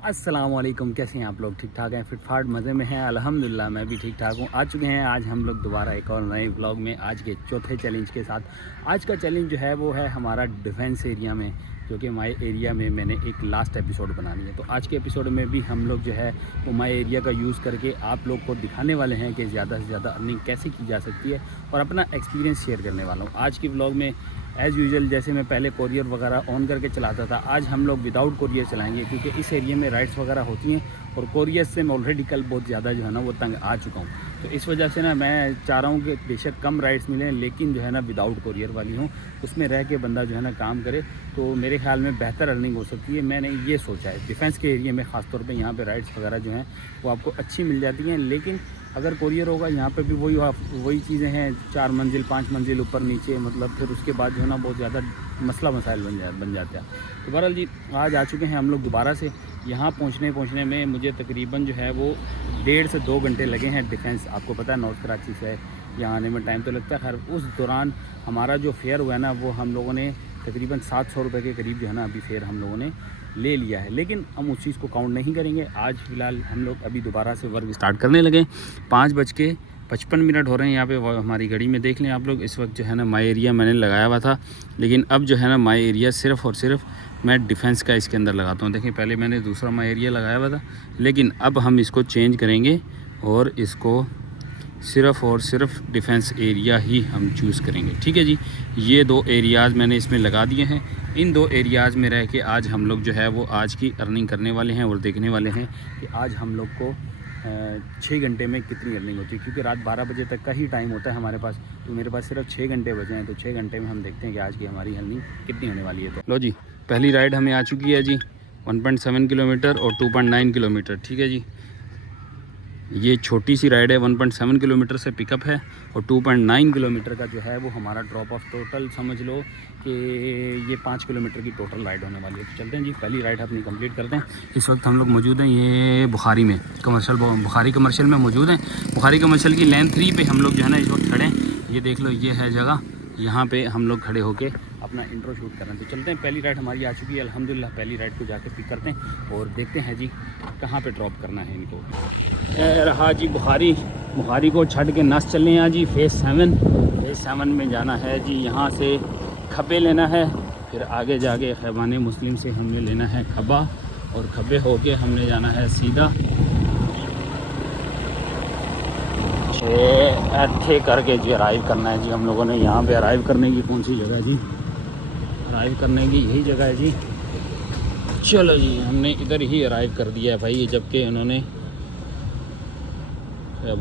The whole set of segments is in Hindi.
अस्सलाम वालेकुम। कैसे हैं आप लोग? ठीक ठाक हैं, फिट फाट मज़े में हैं? अल्हम्दुलिल्लाह मैं भी ठीक ठाक हूँ। आ चुके हैं आज हम लोग दोबारा एक और नए व्लॉग में, आज के चौथे चैलेंज के साथ। आज का चैलेंज जो है वो है हमारा डिफेंस एरिया में, जो कि माई एरिया में मैंने एक लास्ट एपिसोड बनानी है। तो आज के एपिसोड में भी हम लोग जो है वो माई एरिया का यूज़ करके आप लोग को दिखाने वाले हैं कि ज़्यादा से ज़्यादा अर्निंग कैसे की जा सकती है, और अपना एक्सपीरियंस शेयर करने वाला हूँ। आज की व्लॉग में एज़ यूजुअल जैसे मैं पहले कोरियर वगैरह ऑन करके चलाता था, आज हम लोग विदाउट कोरियर चलाएंगे, क्योंकि इस एरिया में राइड्स वगैरह होती हैं और कोरियर से मैं ऑलरेडी कल बहुत ज़्यादा जो है ना वो तंग आ चुका हूँ। तो इस वजह से ना मैं चाह रहा हूँ कि बेशक कम राइड्स मिलें, लेकिन जो है ना विदाउट कोरियर वाली हों, उसमें रह के बंदा जो है ना काम करे, तो मेरे ख्याल में बेहतर अर्निंग हो सकती है। मैंने ये सोचा है डिफेंस के एरिया में ख़ासतौर पर यहाँ पर राइड्स वगैरह जो हैं वो आपको अच्छी मिल जाती हैं, लेकिन अगर कोरियर होगा यहाँ पे भी वही चीज़ें हैं, 4 मंजिल 5 मंजिल ऊपर नीचे, मतलब फिर उसके बाद जो है ना बहुत ज़्यादा मसला मसाइल बन जाता है। तो बहरहाल जी आज आ चुके हैं हम लोग दोबारा से। यहाँ पहुँचने में मुझे तकरीबन जो है वो 1.5 से 2 घंटे लगे हैं। डिफेंस आपको पता है नॉर्थ कराची से यहाँ आने में टाइम तो लगता है। खैर उस दौरान हमारा जो फेयर हुआ है ना वो हम लोगों ने तकरीबन 700 रुपये के करीब जो है ना अभी फेयर हम लोगों ने ले लिया है, लेकिन हम उस चीज़ को काउंट नहीं करेंगे। आज फ़िलहाल हम लोग अभी दोबारा से वर्क स्टार्ट करने लगे। 5:55 हो रहे हैं यहाँ पे हमारी घड़ी में, देख लें आप लोग। इस वक्त जो है ना माई एरिया मैंने लगाया हुआ था, लेकिन अब जो है ना माई एरिया सिर्फ़ और सिर्फ मैं डिफेंस का इसके अंदर लगाता हूँ। देखिए पहले मैंने दूसरा माई एरिया लगाया हुआ था, लेकिन अब हम इसको चेंज करेंगे और इसको सिर्फ़ और सिर्फ डिफेंस एरिया ही हम चूज़ करेंगे। ठीक है जी, ये 2 एरियाज़ मैंने इसमें लगा दिए हैं। इन 2 एरियाज़ में रह के आज हम लोग जो है वो आज की अर्निंग करने वाले हैं और देखने वाले हैं कि आज हम लोग को 6 घंटे में कितनी अर्निंग होती है, क्योंकि रात 12 बजे तक का ही टाइम होता है हमारे पास। तो मेरे पास सिर्फ 6 घंटे बचे हैं, तो 6 घंटे में हम देखते हैं कि आज की हमारी अर्निंग कितनी होने वाली है। तो लो जी, पहली राइड हमें आ चुकी है जी, 1.7 किलोमीटर और 2.9 किलोमीटर। ठीक है जी, ये छोटी सी राइड है, 1.7 किलोमीटर से पिकअप है और 2.9 किलोमीटर का जो है वो हमारा ड्रॉप ऑफ। टोटल समझ लो कि ये 5 किलोमीटर की टोटल राइड होने वाली है। तो चलते हैं जी, पहली राइड अपनी कंप्लीट करते हैं। इस वक्त हम लोग मौजूद हैं ये बुखारी में, बुखारी कमर्शियल में मौजूद हैं। बुखारी कमर्शियल की लेन 3 पे हम लोग जो है ना इस वक्त खड़े हैं। ये देख लो, ये है जगह, यहाँ पे हम लोग खड़े होके अपना इंट्रो शूट कर रहे हैं। तो चलते हैं, पहली राइड हमारी आ चुकी है अल्हम्दुलिल्लाह। पहली राइड को जाके पिक करते हैं और देखते हैं जी कहाँ पे ड्रॉप करना है इनको। रहा जी बुखारी को छड़ के नस चलने हैं जी। फेज़ 7 में जाना है जी। यहाँ से खब्बे लेना है, फिर आगे जाके खैबान मुस्लिम से हमने लेना है खब्बा, और खब्बे होके हमने जाना है सीधा ऐठे करके जी अराइव करना है जी हम लोगों ने। यहाँ पे अराइव करने की कौन सी जगह है जी? अराइव करने की यही जगह है जी। चलो जी, हमने इधर ही अराइव कर दिया है भाई, जबकि उन्होंने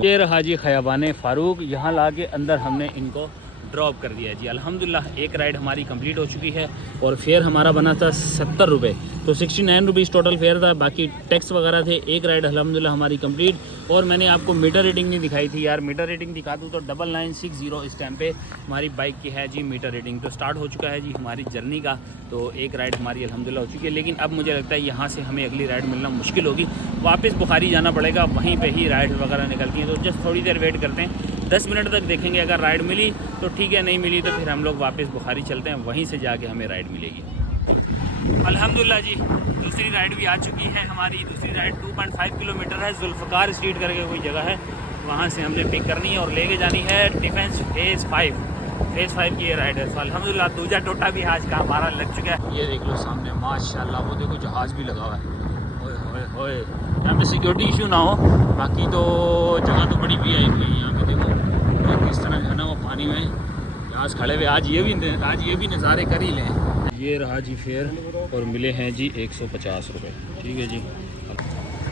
ये रहा जी खयाबान फ़ारूक। यहाँ ला के अंदर हमने इनको ड्रॉप कर दिया जी। अल्हम्दुलिल्लाह एक राइड हमारी कंप्लीट हो चुकी है और फेयर हमारा बना था 70 रुपये, तो 69 रुपीज़ टोटल फेयर था, बाकी टैक्स वगैरह थे। एक राइड अल्हम्दुलिल्लाह हमारी कंप्लीट। और मैंने आपको मीटर रीडिंग नहीं दिखाई थी यार, मीटर रीडिंग दिखा दूँ तो 9960 इस टाइम पे हमारी बाइक की है जी मीटर रीडिंग। तो स्टार्ट हो चुका है जी हमारी जर्नी का। तो एक राइड हमारी अल्हम्दुलिल्लाह हो चुकी है, लेकिन अब मुझे लगता है यहाँ से हमें अगली राइड मिलना मुश्किल होगी। वापस बुखारी जाना पड़ेगा, वहीं पर ही राइड वगैरह निकलती हैं। तो जस्ट थोड़ी देर वेट करते हैं, 10 मिनट तक देखेंगे। अगर राइड मिली तो ठीक है, नहीं मिली तो फिर हम लोग वापस बुखारी चलते हैं, वहीं से जाके हमें राइड मिलेगी। अल्हम्दुलिल्लाह जी दूसरी राइड भी आ चुकी है हमारी। दूसरी राइड 2.5 किलोमीटर है, जुल्फ़कार स्ट्रीट करके कोई जगह है, वहाँ से हमने पिक करनी है और लेके जानी है डिफेंस फेज़ 5 की ये राइड है। तो अल्हम्दुलिल्लाह दूजा टोटा भी आज का हमारा लग चुका है। ये देख लो सामने माशाल्लाह, वो देखो जहाज़ भी लगा हुआ है। ओए यहाँ पे सिक्योरिटी इशू ना हो, बाकी तो जगह तो बड़ी भी आई हुई है। यहाँ पे देखो तो किस तरह है ना वो पानी में जहाज़ खड़े हुए। आज ये भी नज़ारे कर ही लें। ये रहा जी फेयर और मिले हैं जी 150 रुपये। ठीक है जी,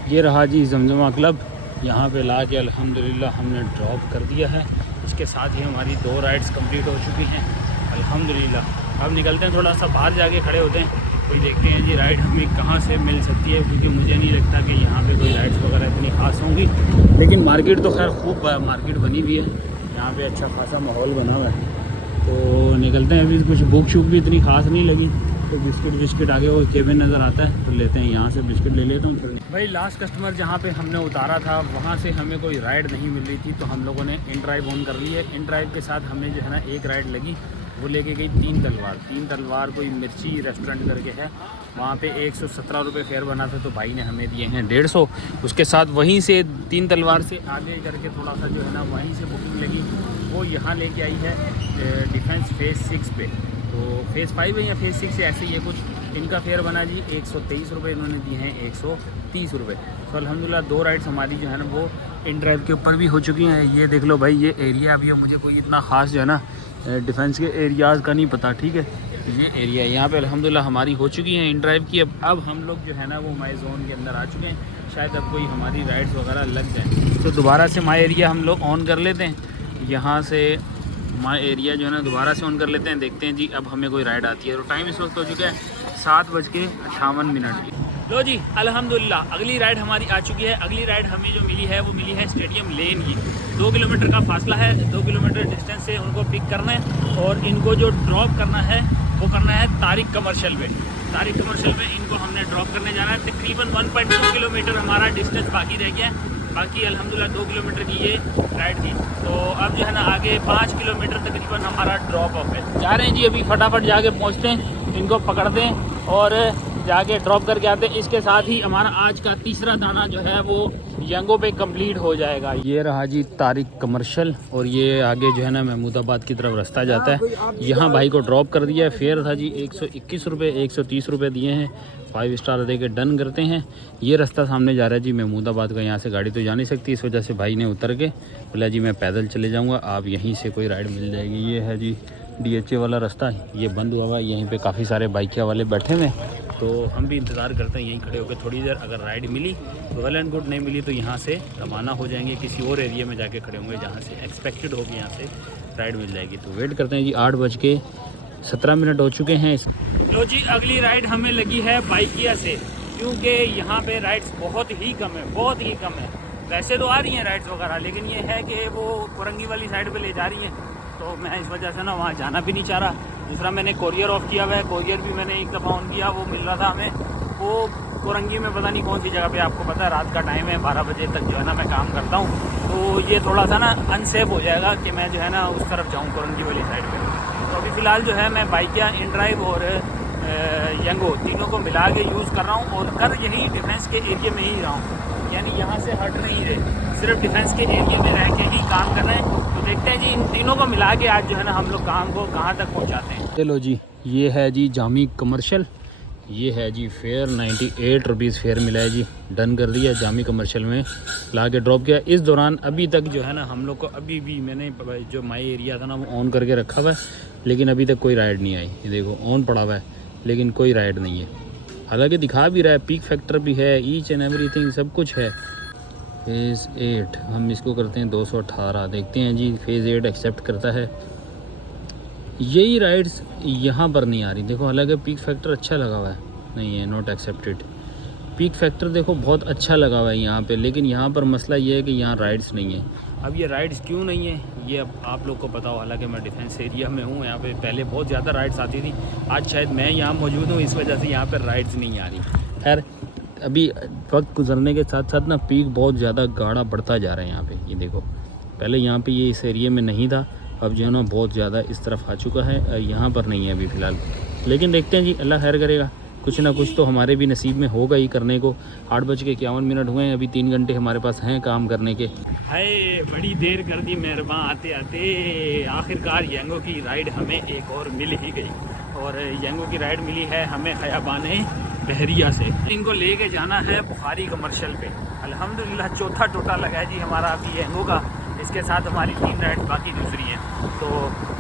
ये रहा जी जमजमा क्लब। यहाँ पे ला के अल्हम्दुलिल्लाह हमने ड्रॉप कर दिया है। इसके साथ ही हमारी 2 राइड्स कंप्लीट हो चुकी हैं अल्हम्दुलिल्लाह। अब निकलते हैं, थोड़ा सा बाहर जाके खड़े होते हैं, कोई देखते हैं जी राइड हमें कहाँ से मिल सकती है, क्योंकि मुझे नहीं लगता कि यहाँ पे कोई राइड्स वगैरह इतनी ख़ास होंगी। लेकिन मार्केट तो खैर खूब मार्केट बनी हुई है, यहाँ पे अच्छा खासा माहौल बना हुआ है। तो निकलते हैं। अभी कुछ भूख शूख भी इतनी ख़ास नहीं लगी, तो बिस्किट आगे वो केबिन नज़र आता है तो लेते हैं, यहाँ से बिस्किट ले लेता हूँ। भाई लास्ट कस्टमर जहाँ पे हमने उतारा था वहाँ से हमें कोई राइड नहीं मिल रही थी, तो हम लोगों ने इन ड्राइव ऑन कर ली है। इन ड्राइव के साथ हमें जो है ना एक राइड लगी वो लेके गई 3 तलवार। 3 तलवार कोई मिर्ची रेस्टोरेंट करके है, वहाँ पे 117 रुपये फेयर बना था, तो भाई ने हमें दिए हैं 150। उसके साथ वहीं से 3 तलवार से आगे करके थोड़ा सा जो है ना वहीं से बुकिंग लगी, वो यहाँ लेके आई है डिफेंस फेज़ 6 पे। तो फेज़ 5 है या फेज़ 6 है, ऐसे ही है कुछ। इनका फेयर बना जी 123 रुपये, इन्होंने दिए हैं 130 रुपये। तो अल्हम्दुलिल्लाह 2 राइड्स हमारी जो है ना वो इन ड्राइव के ऊपर भी हो चुकी हैं। ये देख लो भाई, ये एरिया अभी मुझे कोई इतना ख़ास जो है ना डिफेंस के एरियाज़ का नहीं पता, ठीक है। ये एरिया यहाँ पे अल्हम्दुलिल्लाह हमारी हो चुकी हैं इन ड्राइव की। अब हम लोग जो है ना वो माई जोन के अंदर आ चुके हैं। शायद अब कोई हमारी राइड्स वगैरह लग जाए, तो दोबारा से माई एरिया हम लोग ऑन कर लेते हैं। यहाँ से माई एरिया जो है ना दोबारा से ऑन कर लेते हैं, देखते हैं जी अब हमें कोई राइड आती है। तो टाइम इस वक्त हो चुका है 7:58। लो जी अल्हम्दुलिल्लाह अगली राइड हमारी आ चुकी है। अगली राइड हमें जो मिली है वो मिली है स्टेडियम लेन की। 2 किलोमीटर का फासला है, 2 किलोमीटर डिस्टेंस से उनको पिक करना है और इनको जो ड्रॉप करना है वो करना है तारिक कमर्शियल में। तारिक कमर्शियल में इनको हमने ड्रॉप करने जाना है। तकरीबन 1.2 किलोमीटर हमारा डिस्टेंस बाकी रह गया है। बाकी अल्हम्दुलिल्लाह 2 किलोमीटर की ये राइड थी। तो अब जो है ना आगे 5 किलोमीटर तकरीबन हमारा ड्रॉप ऑफ है। जा रहे हैं जी, अभी फटाफट जाके पहुँचते हैं, इनको पकड़ते हैं और जाके ड्रॉप करके आते हैं। इसके साथ ही हमारा आज का तीसरा दाना जो है वो यंगो पे कंप्लीट हो जाएगा। ये रहा जी तारिक कमर्शियल, और ये आगे जो है ना महमूदाबाद की तरफ रास्ता जाता है। यहाँ भाई को ड्रॉप कर दिया है। फेयर था जी 121 रुपये, 130 रुपये दिए हैं। 5 स्टार दे के डन करते हैं। ये रास्ता सामने जा रहा है जी महमूदाबाद का, यहाँ से गाड़ी तो जा नहीं सकती, इस वजह से भाई ने उतर के बोला जी मैं पैदल चले जाऊँगा, आप यहीं से कोई राइड मिल जाएगी। ये है जी DHA वाला रास्ता, ये बंद हुआ हुआ है। यहीं पे काफ़ी सारे बाइकिया वाले बैठे हुए, तो हम भी इंतज़ार करते हैं यहीं खड़े होकर थोड़ी देर। अगर राइड मिली तो वेल एंड गुड, नहीं मिली तो यहाँ से रवाना हो जाएंगे, किसी और एरिया में जाके खड़े होंगे जहाँ से एक्सपेक्टेड होगी यहाँ से राइड मिल जाएगी। तो वेट करते हैं जी। 8:17 हो चुके हैं। लो जी अगली राइड हमें लगी है बाइकिया से, क्योंकि यहाँ पे राइड्स बहुत ही कम है, बहुत ही कम है। वैसे तो आ रही हैं राइड्स वगैरह, लेकिन ये है कि वो कुरंगी वाली साइड पे ले जा रही हैं, तो मैं इस वजह से ना वहाँ जाना भी नहीं चाह रहा। दूसरा मैंने कोरियर ऑफ किया हुआ है, कोरियर भी मैंने एक दफ़ा ऑन किया, वो मिल रहा था हमें। वो कुरंगी में पता नहीं कौन सी जगह पे, आपको पता है रात का टाइम है, 12 बजे तक जो है ना मैं काम करता हूँ, तो ये थोड़ा सा ना अनसेफ हो जाएगा कि मैं जो है ना उस तरफ जाऊँ कुरंगी वाली साइड पर। तो अभी फ़िलहाल जो है मैं बाइकिया, इन ड्राइव और यंगो तीनों को मिला के यूज़ कर रहा हूँ, और कर यही डिफेंस के एरिया में ही रहा हूँ, यानी यहाँ से हट नहीं रहे, सिर्फ डिफेंस के एरिया में रह के ही काम कर रहे हैं। तो देखते हैं जी इन तीनों को मिला के आज जो है ना हम लोग काम को कहाँ तक पहुँचाते हैं। चलो जी, ये है जी जामी कमर्शियल, ये है जी फेयर 98 रुपीज़ फेयर मिला है जी, डन कर दिया। जामी कमर्शियल में ला के ड्रॉप किया। इस दौरान अभी तक जो है ना हम लोग को अभी भी मैंने जो माई एरिया था ना वो ऑन करके रखा हुआ है, लेकिन अभी तक कोई राइड नहीं आई। ये देखो ऑन पड़ा हुआ है, लेकिन कोई राइड नहीं है। हालांकि दिखा भी रहा है, पीक फैक्टर भी है, ईच एंड एवरीथिंग सब कुछ है। फेज़ 8 हम इसको करते हैं 218, देखते हैं जी फेज़ 8 एक्सेप्ट करता है। यही राइड्स यहाँ पर नहीं आ रही, देखो हालांकि पीक फैक्टर अच्छा लगा हुआ है, नहीं है नॉट एक्सेप्टेड। पीक फैक्टर देखो बहुत अच्छा लगा हुआ है यहाँ पे, लेकिन यहाँ पर मसला ये है कि यहाँ राइड्स नहीं है। अब ये राइड्स क्यों नहीं है ये अब आप लोग को पता हो, हालांकि मैं डिफेंस एरिया में हूँ, यहाँ पे पहले बहुत ज़्यादा राइड्स आती थी। आज शायद मैं यहाँ मौजूद हूँ, इस वजह से यहाँ पर राइड्स नहीं आ रही। खैर अभी वक्त गुजरने के साथ साथ ना पीक बहुत ज़्यादा गाढ़ा बढ़ता जा रहा है यहाँ पे। ये देखो पहले यहाँ पे ये इस एरिया में नहीं था, अब जो है ना बहुत ज़्यादा इस तरफ आ चुका है, यहाँ पर नहीं है अभी फ़िलहाल। लेकिन देखते हैं जी, अल्लाह खैर करेगा, कुछ ना कुछ तो हमारे भी नसीब में होगा ही करने को। 8:51 हुए हैं, अभी 3 घंटे हमारे पास हैं काम करने के। हाय बड़ी देर कर दी मेहरबान आते आते, आखिरकार यंगो की राइड हमें एक और मिल ही गई, और यंगो की राइड मिली है हमें खयाबान बहरिया से। इनको लेके जाना है बुखारी कमर्शियल पे। अल्हम्दुलिल्लाह चौथा टोटा लगा है जी हमारा अभी यंगो का, इसके साथ हमारी 3 राइड्स बाकी दूसरी हैं। तो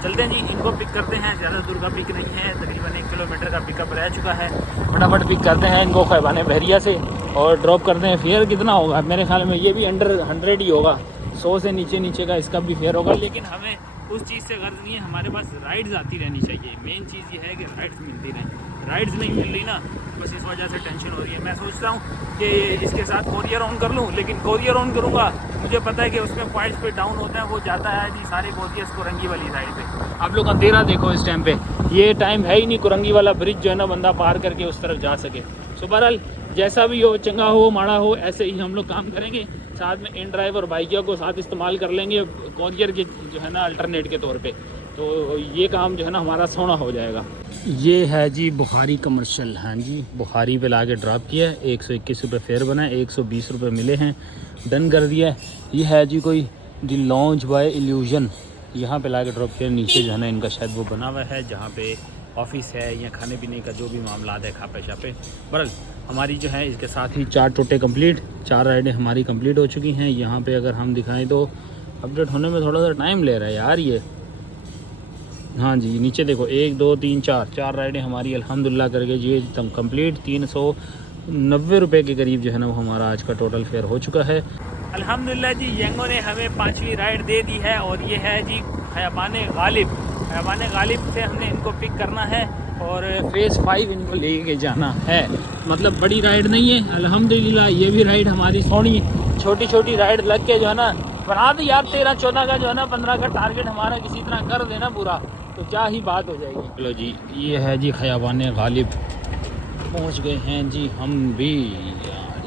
चलते हैं जी, इनको पिक करते हैं। ज़्यादा दूर का पिक नहीं है, तकरीबन 1 किलोमीटर का पिकअप रह चुका है। फटाफट पिक करते हैं इनको खैबान बहरिया से और ड्रॉप करते हैं। फेयर कितना होगा मेरे ख्याल में ये भी अंडर 100 ही होगा, 100 से नीचे का इसका भी फेयर होगा। लेकिन हमें उस चीज़ से गर्ज नहीं है, हमारे पास राइड्स आती रहनी चाहिए। मेन चीज़ ये है कि राइड्स मिलती रहें। राइड्स नहीं मिल रही ना, बस इस वजह से टेंशन हो रही है। मैं सोच रहा हूँ कि इसके साथ कोरियर ऑन कर लूँ, लेकिन कोरियर ऑन करूँगा मुझे पता है कि उसमें पॉइंट्स पे डाउन होता है, वो जाता है जी सारे कोरियर्स कुरंगी वाली साइड पे। आप लोग अंधेरा देखो इस टाइम पे, ये टाइम है ही नहीं कुरंगी वाला ब्रिज जो है ना बंदा पार करके उस तरफ जा सके। सो बहरहाल जैसा भी हो, चंगा हो माड़ा हो, ऐसे ही हम लोग काम करेंगे। साथ में इन ड्राइव और बाइकिया को साथ इस्तेमाल कर लेंगे कोरियर के जो है ना अल्टरनेट के तौर पे। तो ये काम जो है ना हमारा सोना हो जाएगा। ये है जी बुखारी कमर्शियल। हाँ जी, बुखारी पे ला के ड्रॉप किया है। 121 रुपये फेयर बना है, 120 रुपये मिले हैं, डन कर दिया है। ये है जी कोई दी लॉन्च बाय इल्यूजन, यहाँ पे ला के ड्रॉप किया। नीचे जो है ना इनका शायद वो बना हुआ है जहाँ पे ऑफिस है या खाने पीने का जो भी मामला है, खापे शापे। बरल हमारी जो है इसके साथ ही 4 टोटे कंप्लीट, 4 राइडें हमारी कंप्लीट हो चुकी हैं। यहाँ पे अगर हम दिखाएं तो अपडेट होने में थोड़ा सा टाइम ले रहा है यार ये। हाँ जी, नीचे देखो 1 2 3 4 राइडें हमारी अल्हम्दुलिल्लाह करके ये कंप्लीट। 390 रुपये के करीब जो है ना वो हमारा आज का टोटल फेयर हो चुका है अल्हम्दुलिल्लाह जी। यंगो ने हमें 5वीं राइड दे दी है और ये है जी खयाबान गालिब। खयाबान गालिब से हमने इनको पिक करना है और फेज़ 5 इनको लेके जाना है। मतलब बड़ी राइड नहीं है अल्हम्दुलिल्लाह, ये भी राइड हमारी सोनी छोटी छोटी राइड लग के जो है ना बना दे यार। 13-14 का जो है ना 15 का टारगेट हमारा किसी तरह कर देना पूरा, तो क्या ही बात हो जाएगी। चलो जी, ये है जी खयाबान गालिब, पहुंच गए हैं जी हम भी।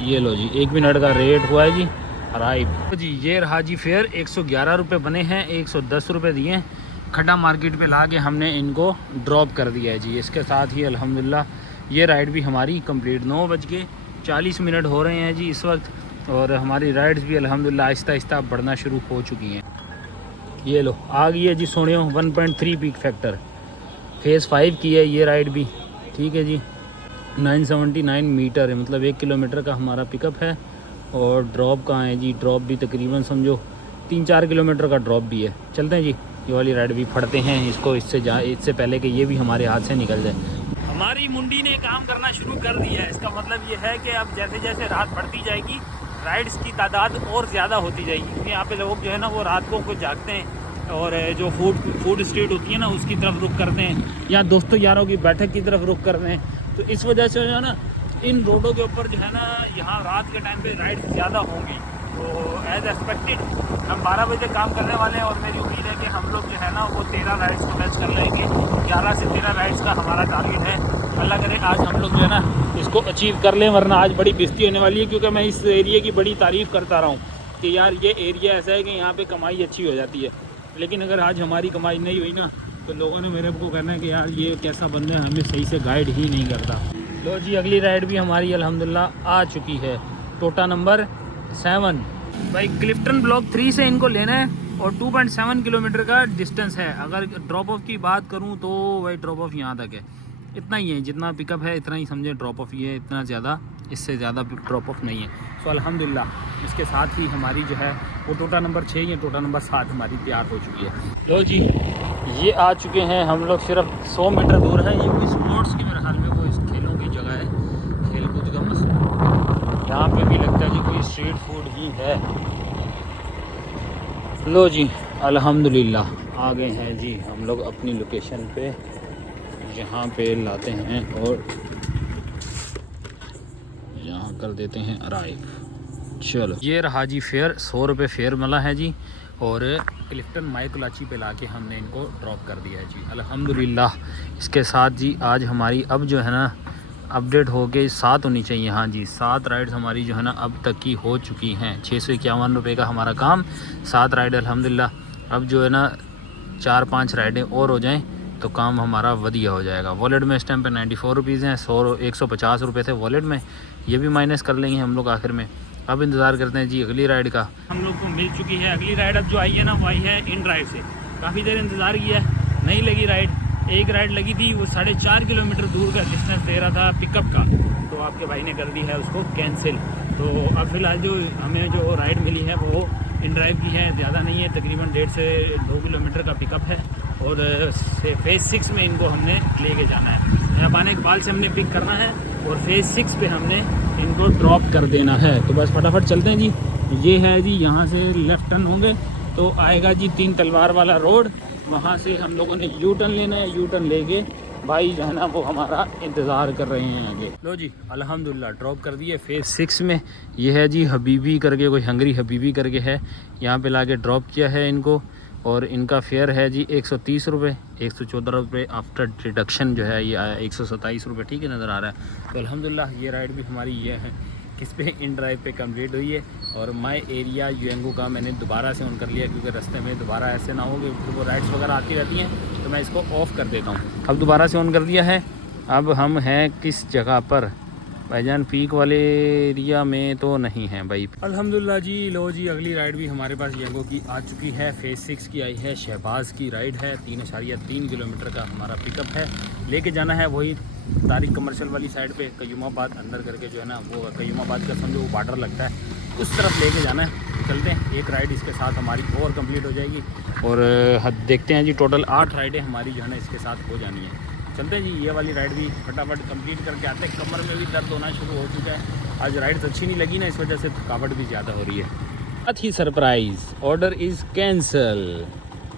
ये लो जी 1 मिनट का रेट हुआ है जी अराइव। तो जी ये रहा जी फेयर, 111 रुपये बने हैं, 110 रुपये दिए हैं। खड्डा मार्केट पे ला के हमने इनको ड्रॉप कर दिया है जी। इसके साथ ही अल्हम्दुलिल्लाह ये राइड भी हमारी कंप्लीट। 9:40 हो रहे हैं जी इस वक्त, और हमारी राइड्स भी अल्हम्दुलिल्लाह आहिस्ता आहिस्ता बढ़ना शुरू हो चुकी हैं। ये लो आ गई है जी सोनियो 1.3 पीक फैक्टर, फेज़ 5 की है ये राइड भी। ठीक है जी, 979 मीटर है, मतलब 1 किलोमीटर का हमारा पिकअप है। और ड्रॉप कहाँ है जी, ड्रॉप भी तकरीबन समझो 3-4 किलोमीटर का ड्रॉप भी है। चलते हैं जी, ये वाली राइड भी फटते हैं इसको, इससे पहले कि ये भी हमारे हाथ से निकल जाए। हमारी मुंडी ने काम करना शुरू कर दिया है। इसका मतलब ये है कि अब जैसे जैसे रात बढ़ती जाएगी राइड्स की तादाद और ज़्यादा होती जाएगी, क्योंकि यहाँ पे लोग जो है ना वो रात को कुछ जागते हैं और जो फूड स्ट्रीट होती है ना उसकी तरफ रुख करते हैं, या दोस्तों यारों की बैठक की तरफ रुख करते हैं। तो इस वजह से जो है ना इन रोडों के ऊपर जो है ना यहाँ रात के टाइम पे राइड्स ज़्यादा होंगी। तो एज एक्सपेक्टेड हम 12 बजे काम करने वाले हैं और मेरी उम्मीद है कि हम लोग जो है ना वो 13 राइड्स को टच कर लेंगे। 11 से 13 राइड्स का हमारा टारगेट है। अल्लाह करे आज हम लोग जो है ना इसको अचीव कर लें, वरना आज बड़ी बेइज्जती होने वाली है। क्योंकि मैं इस एरिया की बड़ी तारीफ़ करता रहा हूँ कि यार ये एरिया ऐसा है कि यहाँ पे कमाई अच्छी हो जाती है, लेकिन अगर आज हमारी कमाई नहीं हुई ना तो लोगों ने मेरे को कहना है कि यार ये कैसा बंदा है, हमें सही से गाइड ही नहीं करता। लो जी अगली राइड भी हमारी अल्हम्दुलिल्लाह आ चुकी है, टोटा नंबर 7। भाई क्लिफ्टन ब्लॉक 3 से इनको लेना है और 2.7 किलोमीटर का डिस्टेंस है। अगर ड्रॉप ऑफ की बात करूं तो भाई ड्रॉप ऑफ यहाँ तक है, इतना ही है, जितना पिकअप है इतना ही समझे ड्रॉप ऑफ ही है, इतना ज़्यादा इससे ज़्यादा ड्रॉप ऑफ नहीं है। तो अल्हम्दुलिल्लाह इसके साथ ही हमारी जो है वो टोटा नंबर 6 या टोटा नंबर 7 हमारी तैयार हो चुकी है। लो जी ये आ चुके हैं हम लोग, सिर्फ 100 मीटर दूर है। ये कोई स्पोर्ट्स की मेरे ख्याल में कोई खेलों की जगह है, खेल कूद का मसला। यहाँ पे भी लगता है जी कोई स्ट्रीट फूड ही है। लो जी अल्हम्दुलिल्लाह आ गए हैं जी हम लोग अपनी लोकेशन पे, यहाँ पे लाते हैं और यहाँ कर देते हैं अराइव। चलो ये रहा जी फेयर, 100 रुपये फेयर मिला है जी, और क्लिफ्टन माइकुलाची पे लाके हमने इनको ड्रॉप कर दिया है जी अल्हम्दुलिल्लाह। इसके साथ जी आज हमारी अब जो है ना अपडेट हो के 7 होनी चाहिए। हाँ जी 7 राइड्स हमारी जो है ना अब तक की हो चुकी हैं। 651 रुपये का हमारा काम, 7 राइड अल्हम्दुलिल्लाह। अब जो है ना 4-5 राइडें और हो जाएं तो काम हमारा वधिया हो जाएगा। वॉलेट में इस टाइम पे 94 रुपीज़ हैं, 150 रुपये थे वॉलेट में, ये भी माइनस कर लेंगे हम लोग आखिर में। अब इंतज़ार करते हैं जी अगली राइड का। हम लोग को मिल चुकी है अगली राइड, अब जो आई है ना वो आई है इन ड्राइव से। काफ़ी देर इंतज़ार किया है, नहीं लगी राइड। एक राइड लगी थी, वो 4.5 किलोमीटर दूर का डिस्टेंस दे रहा था पिकअप का, तो आपके भाई ने कर दी है उसको कैंसिल। तो अब फ़िलहाल जो हमें जो राइड मिली है वो इन ड्राइव की है, ज़्यादा नहीं है, तकरीबन 1.5 से 2 किलोमीटर का पिकअप है। और फेज़ 6 में इनको हमने लेके जाना है। खयाबान इकबाल से हमने पिक करना है और फेज़ 6 पे हमने इनको ड्रॉप कर देना है। तो बस फटाफट चलते हैं जी। ये है जी, यहाँ से लेफ़्ट टर्न होंगे तो आएगा जी 3 तलवार वाला रोड, वहाँ से हम लोगों ने यू टर्न लेना है। यू टर्न लेके भाई जो है ना वो हमारा इंतज़ार कर रहे हैं आगे। लो जी अल्हम्दुलिल्लाह ड्रॉप कर दिए फेज़ 6 में। ये है जी हबीबी करके, कोई हंगरी हबीबी करके है, यहाँ पे लाके ड्रॉप किया है इनको। और इनका फेयर है जी 130 रुपये, 114 रुपये आफ्टर डिडक्शन जो है ये आया 127 रुपये, ठीक है नज़र आ रहा है। तो अल्हम्दुलिल्लाह ये राइड भी हमारी ये है। किस पे, इन ड्राइव पे कंप्लीट हुई है। और माई एरिया यूएंगो का मैंने दोबारा से ऑन कर लिया, क्योंकि रास्ते में दोबारा ऐसे ना हो कि तो वो राइड्स वगैरह आती रहती हैं, तो मैं इसको ऑफ़ कर देता हूँ। अब दोबारा से ऑन कर दिया है। अब हम हैं किस जगह पर, भाईजान पीक वाले एरिया में तो नहीं है भाई। अल्हम्दुलिल्लाह जी। लो जी, अगली राइड भी हमारे पास यूएंगो की आ चुकी है। फेज़ 6 की आई है, शहबाज की राइड है। 3.3 किलोमीटर का हमारा पिकअप है। लेके जाना है वही तारिक कमर्शियल वाली साइड पे, कयूमाबाद अंदर करके जो है ना, वो कयूमाबाद का समझो वो बॉर्डर लगता है, उस तरफ लेके जाना है। चलते हैं, एक राइड इसके साथ हमारी और कंप्लीट हो जाएगी। और देखते हैं जी, टोटल 8 राइडें हमारी जो है ना इसके साथ हो जानी है। चलते हैं जी, ये वाली राइड भी फटाफट कंप्लीट करके आते हैं। कमर में भी दर्द होना शुरू हो चुका है, आज राइड्स अच्छी नहीं लगी ना, इस वजह से थकावट भी ज़्यादा हो रही है। बहुत ही सरप्राइज़, ऑर्डर इज़ कैंसल।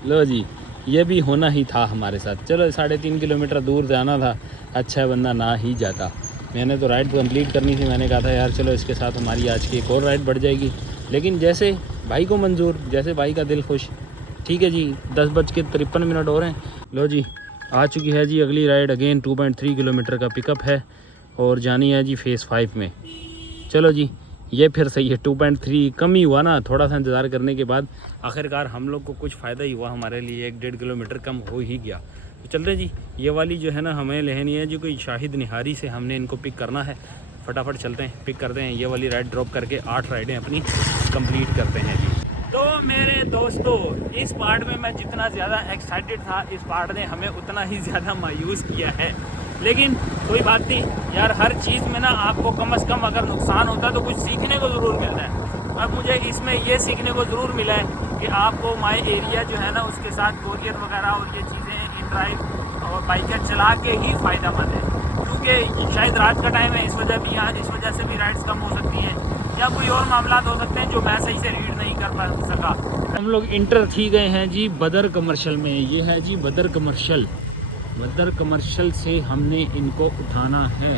लो जी, ये भी होना ही था हमारे साथ। चलो 3.5 किलोमीटर दूर जाना था, अच्छा बंदा ना ही जाता। मैंने तो राइड कंप्लीट करनी थी, मैंने कहा था यार चलो इसके साथ हमारी आज की एक और राइड बढ़ जाएगी। लेकिन जैसे भाई को मंजूर, जैसे भाई का दिल खुश। ठीक है जी, 10:53 हो रहे हैं। लो जी, आ चुकी है जी अगली राइड। अगेन 2.3 किलोमीटर का पिकअप है और जानी है जी फेज़ 5 में। चलो जी, ये फिर सही है, 2.3 कम ही हुआ ना, थोड़ा सा इंतज़ार करने के बाद आखिरकार हम लोग को कुछ फ़ायदा ही हुआ, हमारे लिए 1-1.5 किलोमीटर कम हो ही गया। तो चलते हैं जी, ये वाली जो है ना हमें लेनी है जी, कोई शाहिद निहारी से हमने इनको पिक करना है। फटाफट चलते हैं, पिक करते हैं, ये वाली राइड ड्रॉप करके 8 राइडें अपनी कंप्लीट करते हैं जी। तो मेरे दोस्तों, इस पार्ट में मैं जितना ज़्यादा एक्साइटेड था, इस पार्ट ने हमें उतना ही ज़्यादा मायूस किया है। लेकिन कोई बात नहीं यार, हर चीज़ में ना आपको कम से कम अगर नुकसान होता है तो कुछ सीखने को ज़रूर मिलता है। अब मुझे इसमें ये सीखने को ज़रूर मिला है कि आपको माई एरिया जो है ना उसके साथ कोरियर वगैरह और ये चीज़ें इन ड्राइव और बाइकें चला के ही फ़ायदा मंद है, क्योंकि शायद रात का टाइम है, इस वजह से भी राइड्स कम हो सकती हैं, या कोई और मामला हो सकते हैं जो मैं सही से रीड नहीं कर सका। हम लोग इंटर थी गए हैं जी बदर कमर्शियल में। ये है जी बदर कमर्शियल। बदर कमर्शियल से हमने इनको उठाना है।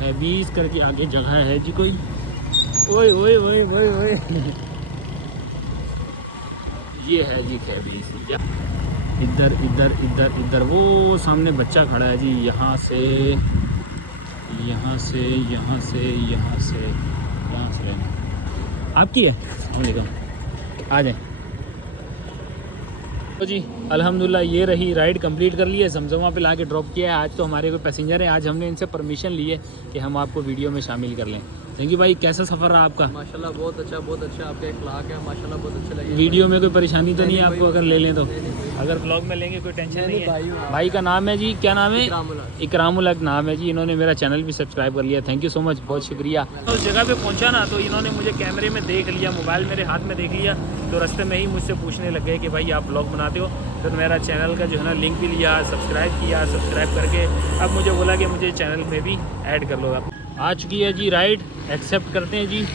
हैबीज करके आगे जगह है जी कोई। ओए ओए ओए ओए ओए ये है जी हैबीज। इधर इधर इधर इधर वो सामने बच्चा खड़ा है जी। यहाँ से यहाँ से यहाँ से यहाँ से यहाँ से आपकी है, आ जाए। तो जी अल्हम्दुलिल्लाह ये रही राइड कंप्लीट कर ली है, जमजमा पे लाके ड्रॉप किया है। आज तो हमारे कोई पैसेंजर हैं, आज हमने इनसे परमिशन ली है कि हम आपको वीडियो में शामिल कर लें। थैंक यू भाई, कैसा सफ़र रहा आपका? माशाल्लाह बहुत अच्छा, बहुत अच्छा। आपके अखलाक है माशाल्लाह, बहुत अच्छे लगे। वीडियो में कोई परेशानी तो नहीं है आपको अगर ले लें तो? अगर ब्लॉग में लेंगे कोई टेंशन नहीं है। भाई का नाम है जी, क्या नाम है? इकरामुल हक नाम है जी। इन्होंने मेरा चैनल भी सब्सक्राइब कर लिया, थैंक यू सो मच, बहुत शुक्रिया। तो उस जगह पे पहुंचा ना, तो इन्होंने मुझे कैमरे में देख लिया, मोबाइल मेरे हाथ में देख लिया, तो रास्ते में ही मुझसे पूछने लग गए कि भाई आप ब्लॉग बनाते हो? फिर मेरा चैनल का जो है ना लिंक भी लिया, सब्सक्राइब किया, सब्सक्राइब करके अब मुझे बोला कि मुझे चैनल में भी ऐड कर लो। आप आ चुकी है जी राइड, एक्सेप्ट करते हैं जी।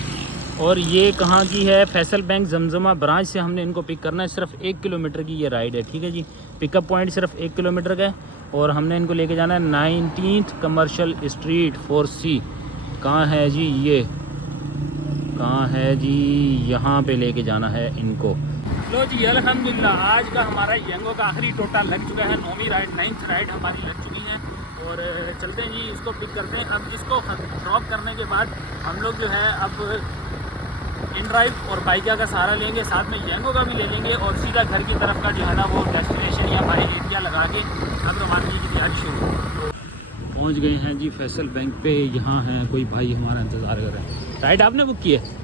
और ये कहाँ की है? फैसल बैंक जमजमा ब्रांच से हमने इनको पिक करना है। सिर्फ 1 किलोमीटर की ये राइड है, ठीक है जी। पिकअप पॉइंट सिर्फ 1 किलोमीटर का है और हमने इनको लेके जाना है 19th कमर्शियल स्ट्रीट 4C। कहाँ है जी ये? कहाँ है जी? यहाँ पे लेके जाना है इनको। लो जी अल्हम्दुलिल्लाह आज का हमारा यूएंगो का आखिरी टोटा लग चुका है। 9वीं राइड, 9th राइड हमारी लग चुकी है और चलते हैं जी, इसको पिक करते हैं। अब जिसको ड्रॉप करने के बाद हम लोग जो है अब इन ड्राइव और बाइकिया का सहारा लेंगे, साथ में यूएंगो का भी ले लेंगे और सीधा घर की तरफ का जो है ना वो डेस्टिनेशन या बाई एरिया लगा के अब रवानगी की तैयारी शुरू। पहुँच गए हैं जी फैसल बैंक पे। यहाँ है कोई भाई हमारा इंतज़ार कर रहे हैं। राइड आपने बुक की है?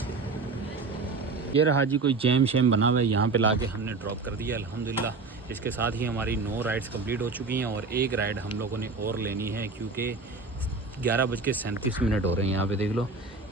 ये रहा जी, कोई जैम शैम बना हुआ है, यहाँ पे लाके हमने ड्रॉप कर दिया अल्हम्दुलिल्लाह। इसके साथ ही हमारी 9 राइड्स कंप्लीट हो चुकी हैं और एक राइड हम लोगों ने और लेनी है, क्योंकि 11:37 हो रहे हैं। यहाँ पे देख लो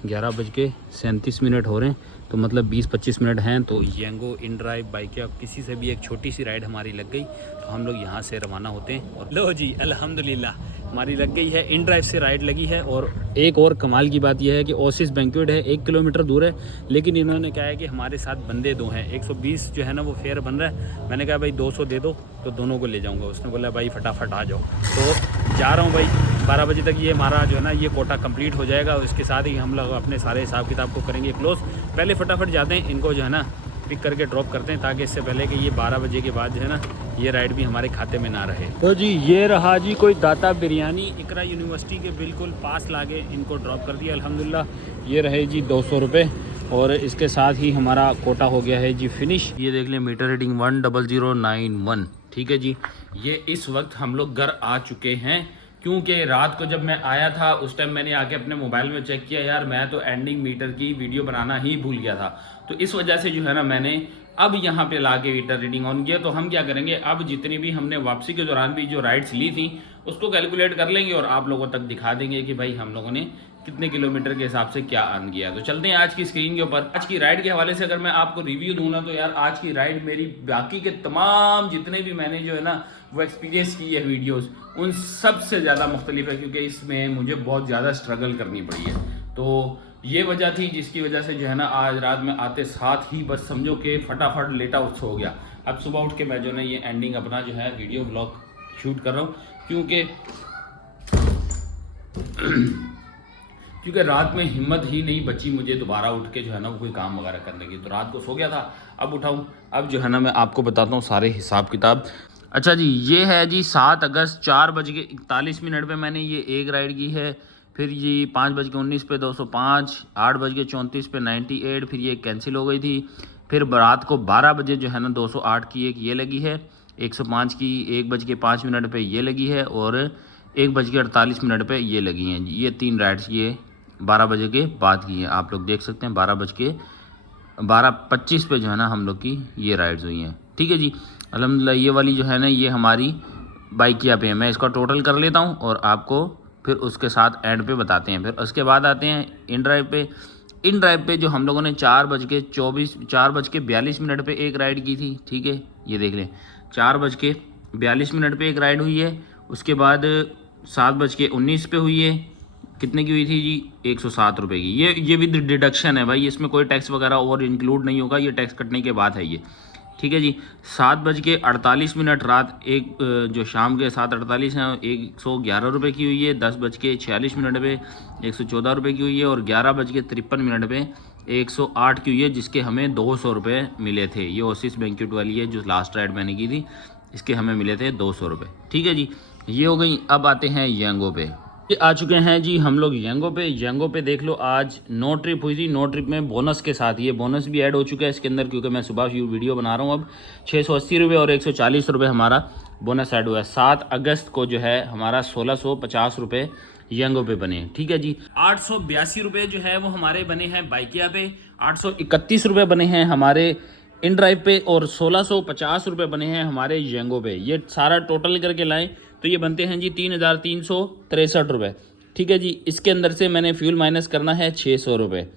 11:37 हो रहे हैं, तो मतलब 20-25 मिनट हैं। तो यूएंगो, इन ड्राइव, बाइक या किसी से भी एक छोटी सी राइड हमारी लग गई, तो हम लोग यहाँ से रवाना होते हैं। और लो जी अल्हम्दुलिल्लाह हमारी लग गई है, इन ड्राइव से राइड लगी है। और एक और कमाल की बात यह है कि ओसिस बैंक्वेट है, 1 किलोमीटर दूर है, लेकिन इन्होंने कहा है कि हमारे साथ बंदे 2 हैं। 120 जो है ना वो फेयर बन रहा है। मैंने कहा भाई 200 दे दो तो दोनों को ले जाऊँगा। उसने बोला भाई फटाफट आ जाओ। तो जा रहा हूँ भाई, 12 बजे तक ये हमारा जो है ना ये कोटा कंप्लीट हो जाएगा। उसके साथ ही हम लोग अपने सारे हिसाब किताब को करेंगे क्लोज। पहले फटाफट जाते हैं, इनको जो है ना पिक करके ड्रॉप करते हैं, ताकि इससे पहले कि ये 12 बजे के बाद जो है ना ये राइड भी हमारे खाते में ना रहे। तो जी ये रहा जी कोई दाता बिरयानी, इकरा यूनिवर्सिटी के बिल्कुल पास लागे इनको ड्रॉप कर दिया अल्हम्दुलिल्लाह। ये रहे जी 200 रुपये, और इसके साथ ही हमारा कोटा हो गया है जी फिनिश। ये देख लें मीटर रीडिंग 10091। ठीक है जी, ये इस वक्त हम लोग घर आ चुके हैं, क्योंकि रात को जब मैं आया था उस टाइम मैंने आके अपने मोबाइल में चेक किया, यार मैं तो एंडिंग मीटर की वीडियो बनाना ही भूल गया था। तो इस वजह से जो है ना मैंने अब यहाँ पे ला के मीटर रीडिंग ऑन किया। तो हम क्या करेंगे, अब जितनी भी हमने वापसी के दौरान भी जो राइड्स ली थी उसको कैलकुलेट कर लेंगे और आप लोगों तक दिखा देंगे कि भाई हम लोगों ने कितने किलोमीटर के हिसाब से क्या अर्न किया। तो चलते हैं आज की स्क्रीन के ऊपर। आज की राइड के हवाले से अगर मैं आपको रिव्यू दूँ ना, तो यार आज की राइड मेरी बाकी के तमाम जितने भी मैंने जो है ना वो एक्सपीरियंस की है वीडियोस, उन सब से ज़्यादा मुख्तलिफ है, क्योंकि इसमें मुझे बहुत ज़्यादा स्ट्रगल करनी पड़ी है। तो ये वजह थी जिसकी वजह से जो है ना आज रात में आते साथ ही बस समझो कि फटाफट लेट आउट हो गया। अब सुबह उठ के मैं जो है ये एंडिंग अपना जो है वीडियो ब्लॉग शूट कर रहा हूँ, क्योंकि रात में हिम्मत ही नहीं बची मुझे दोबारा उठ के जो है ना वो कोई काम वगैरह करने की। तो रात को सो गया था, अब उठाऊँ, अब जो है ना मैं आपको बताता हूँ सारे हिसाब किताब। अच्छा जी, ये है जी 7 अगस्त 4:41 पे मैंने ये एक राइड की है, फिर ये 5:19 पे 205, 8:34 पे 98, फिर ये कैंसिल हो गई थी। फिर रात को 12 बजे जो है ना 208 की एक ये लगी है, 105 की 1:05 पे ये लगी है, और 1:48 पे ये लगी हैं। ये 3 राइड्स ये 12 बजे के बाद की है, आप लोग देख सकते हैं 12:25 पे जो है ना हम लोग की ये राइड्स हुई हैं। ठीक है जी, अल्हम्दुलिल्लाह। ये वाली जो है ना ये हमारी बाइकिया पे है, मैं इसका टोटल कर लेता हूँ और आपको फिर उसके साथ एंड पे बताते हैं। फिर उसके बाद आते हैं इन ड्राइव पे। इन ड्राइव पे जो हम लोगों ने 4:42 पे एक राइड की थी। ठीक है, ये देख लें 4:42 पे एक राइड हुई है। उसके बाद 7:19 पे हुई है, कितने की हुई थी जी 107 रुपये की। ये भी डिडक्शन है भाई, इसमें कोई टैक्स वगैरह और इंक्लूड नहीं होगा, ये टैक्स कटने के बाद है ये। ठीक है जी, 7:48 रात एक जो शाम के 7:48 हैं 111 रुपये की हुई है। 10:46 पे 114 रुपये की हुई है, और 11:53 पे 108 की हुई है, जिसके हमें 200 रुपये मिले थे। ये ओसिस बैंक्वेट वाली है जो लास्ट राइड मैंने की थी, इसके हमें मिले थे 200 रुपये। ठीक है जी, ये हो गई। अब आते हैं यांगो पे। आ चुके हैं जी हम लोग यांगो पे। यांगो पे देख लो आज 9 ट्रिप हुई थी, 9 ट्रिप में बोनस के साथ, ये बोनस भी ऐड हो चुका है इसके अंदर, क्योंकि मैं सुबह वीडियो बना रहा हूँ। अब 680 रुपये और 140 रुपये हमारा बोनस ऐड हुआ है। 7 अगस्त को जो है हमारा 1650 रुपये यांगो पे बने। ठीक है जी, 882 रुपये जो है वो हमारे बने हैं बाइकिया पे, 831 रुपये बने हैं हमारे इन ड्राइव पे, और 1650 रुपये बने हैं हमारे यांगो पे। ये सारा टोटल करके लाएं तो ये बनते हैं जी 3363 रुपये। ठीक है जी, इसके अंदर से मैंने फ्यूल माइनस करना है 600 रुपये।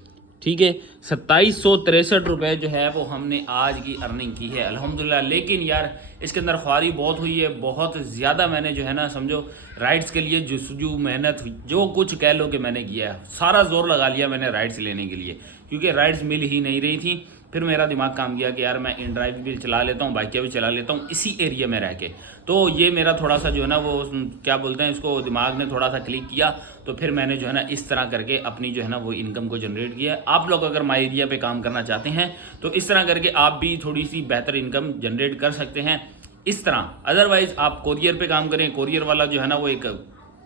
ठीक है, 2763 रुपये जो है वो हमने आज की अर्निंग की है अल्हम्दुलिल्लाह। लेकिन यार इसके अंदर ख्वारी बहुत हुई है, बहुत ज़्यादा मैंने जो है ना समझो राइड्स के लिए जुस्तजू मेहनत जो कुछ कह लो कि मैंने किया है, सारा जोर लगा लिया मैंने राइड्स लेने के लिए, क्योंकि राइड्स मिल ही नहीं रही थी। फिर मेरा दिमाग काम किया कि यार मैं इन ड्राइव भी चला लेता हूँ, बाइकिया भी चला लेता हूँ इसी एरिया में रह के। तो ये मेरा थोड़ा सा जो है ना वो क्या बोलते हैं इसको, दिमाग ने थोड़ा सा क्लिक किया। तो फिर मैंने जो है ना इस तरह करके अपनी जो है ना वो इनकम को जनरेट किया है। आप लोग अगर माई एरिया पे काम करना चाहते हैं तो इस तरह करके आप भी थोड़ी सी बेहतर इनकम जनरेट कर सकते हैं इस तरह। अदरवाइज आप कोरियर पे काम करें, कोरियर वाला जो है ना वो एक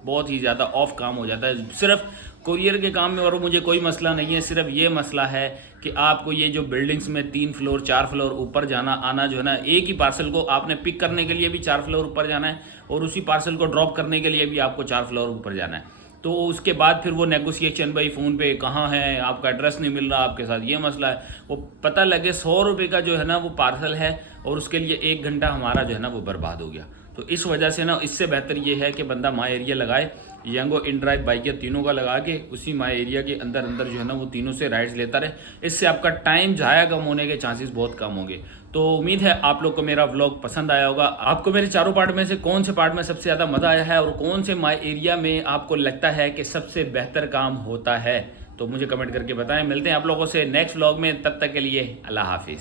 बहुत ही ज़्यादा ऑफ काम हो जाता है। सिर्फ कोरियर के काम में और मुझे कोई मसला नहीं है, सिर्फ ये मसला है कि आपको ये जो बिल्डिंग्स में 3 फ्लोर 4 फ्लोर ऊपर जाना आना जो है ना, एक ही पार्सल को आपने पिक करने के लिए भी 4 फ्लोर ऊपर जाना है, और उसी पार्सल को ड्रॉप करने के लिए भी आपको 4 फ्लोर ऊपर जाना है। तो उसके बाद फिर वो नेगोशिएशन, भाई फ़ोन पे कहाँ है, आपका एड्रेस नहीं मिल रहा, आपके साथ ये मसला है। वो पता लगे 100 रुपये का जो है ना वो पार्सल है, और उसके लिए 1 घंटा हमारा जो है ना वो बर्बाद हो गया। तो इस वजह से ना इससे बेहतर ये है कि बंदा माई एरिया लगाए, यांगो इन ड्राइव बाइकिया तीनों का लगा के उसी माई एरिया के अंदर अंदर जो है ना वो तीनों से राइड्स लेता रहे। इससे आपका टाइम ज़ाया कम होने के चांसेस बहुत कम होंगे। तो उम्मीद है आप लोग को मेरा व्लॉग पसंद आया होगा। आपको मेरे चारों पार्ट में से कौन से पार्ट में सबसे ज़्यादा मज़ा आया है, और कौन से माई एरिया में आपको लगता है कि सबसे बेहतर काम होता है, तो मुझे कमेंट करके बताएं। मिलते हैं आप लोगों से नेक्स्ट व्लॉग में, तब तक के लिए अल्लाह हाफिज़।